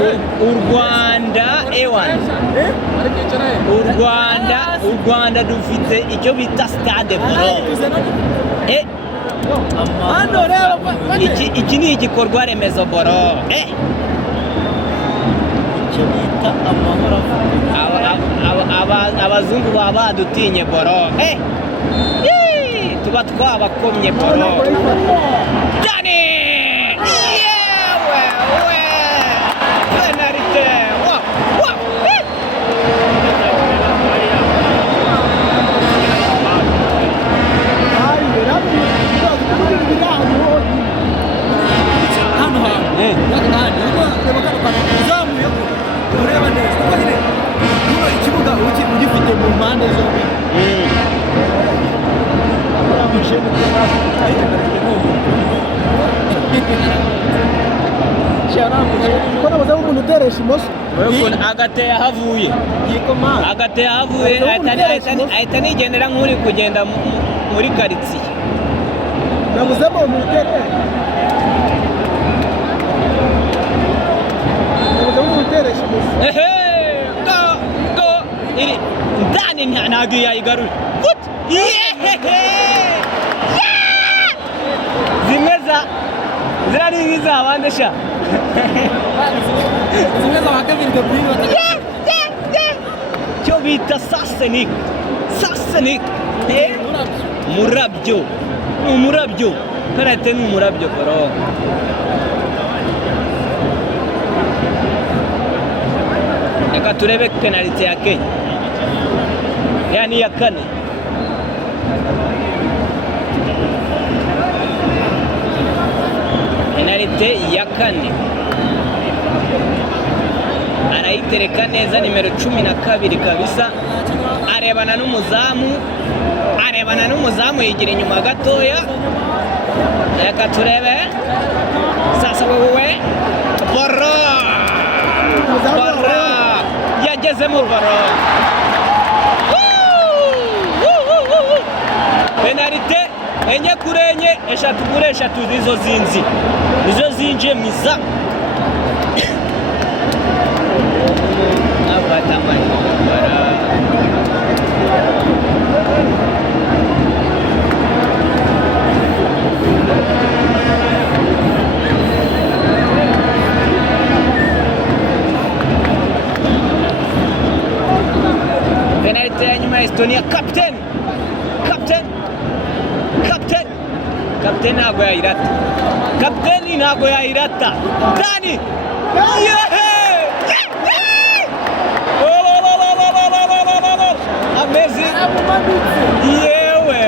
u Rwanda ewan u Rwanda dufite icyo bita stade boro. Iki ni igikorwa remezo boro. Icyo bita amahoro. Abazungu baba badutinye boro. Tuba twabakomye boro. Dani! Penalty! Agateye havuye ahita nigendera nk'uri kugenda muri karitsiye. Nabuzemo umutere iri ndani ntabwo yayigarura. Zimwe zirari nk'izabande sha. zimwe z'abakabiri gabiro cyo bita Sasenik umurabyo karate ni umurabyo boro. Reka turebe penalty ya Kenya, yani ya kane. Penalty ya kane arayitereka neza, nimero 12 kabisa, arebana n'umuzamu yigira inyuma gatoya. Reka turebe sasa wewe boro yagezemo boro. Penalty enye kuri enye, eshatu kuri eshatu nizo zinjiye mu izamu. Penalty ya nyuma ya Estonia. Captain ntabwo yayirata. Dani! Amazing! Yewe!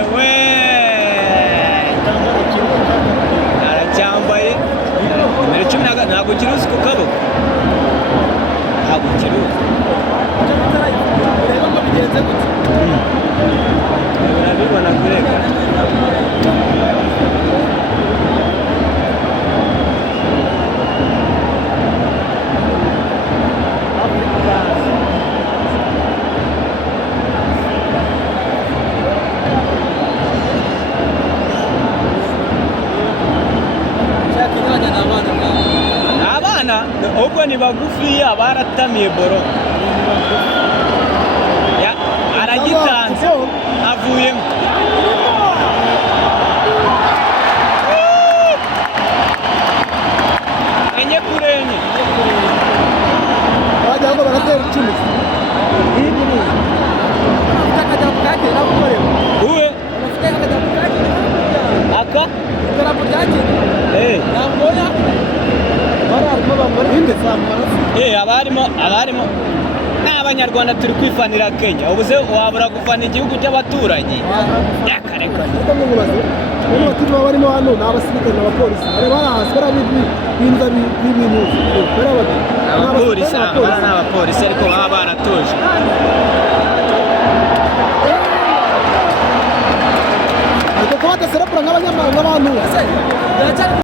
Aracyambaye. Nimero 10 ntabwo kiruzi ku kaboko. Ntabwo kiruzi. Urabibona kureka. Ubwo ni bagufiya baratamiye boro. Aragitanze avuyemo. Enye kurenye bajya ngo baratera icumi. uwe aka abarimo n'abanyarwanda turi kwifanira Kenya. Ubuze wabura gufana igihugu cy'abaturanyi. Yakareka n'abaturage barimo hano n'abasirikare n'abapolisi bareba hasi barabinza n'ibintu n'abapolisi ariko baba baratoje. ariko kuba badaserapura nk'abanyamahanga nk'abantu